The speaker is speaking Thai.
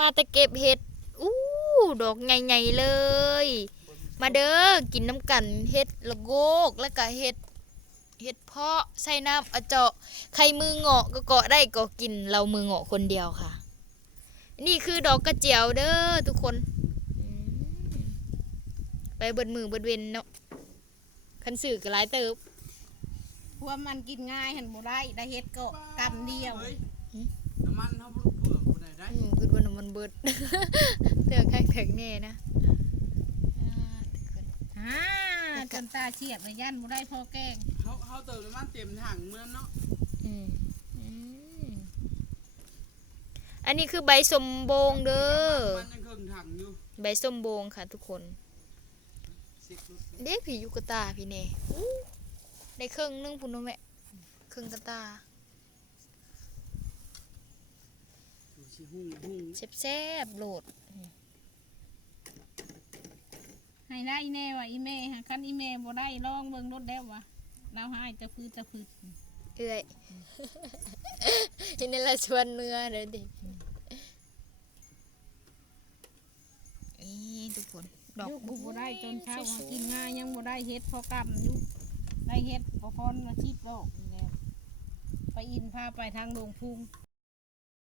มาแต่เก็บเห็ดอู้ดอกใหญ่ๆเลย มาเด้อกินน้ำกันเห็ดละโงกแล้วก็เห็ดเพาะใส่น้ำอะเจาะใครมือเหงาะก็เกาะได้ก็กินเรามือเหงาะคนเดียวค่ะนี่คือดอกกระเจียวเด้อทุกคนไปเบิดมือเบิดเวนเนาะคันสื่อก็หลายเติบพวกมันกินง่ายหันบ่ได้เฮ็ดก็กำเดียวน้ำมันเขาเผื่อคนใดได้คือวันน้ำมันเบิดเตือนแค่ถึงแน่นะฮ่าจนตาเฉียบเลยยันบ่ได้พอแกงเขาเติมน้ำมันเต็มถังเมื่อเนาะอันนี้คือใบสมโบงเด้อมันยังเครื่องถังอยู่ใบสมโบงค่ะทุกคนเด็กผียุกตาพี่เน่ได้เครื่องนึงพุ่นเนาะแม่เครื่องกระตาแซ่บๆโหลดให้ได้แน่ว่าอีแม่คันอีแม่บ่ได้ลองเบิ่งรถแล้ววะเราให้จะพืชเอ้ยนี่ละชวนเนื้อเลยดินี่ทุกคนดอกบ่ได้จนเช้ากินง่ายยังบ่ได้เฮ็ดพอกำอยู่ได้เฮ็ดพอคอนมาชิบโลกนี่แหละไปอินพาไปทางโรงพุง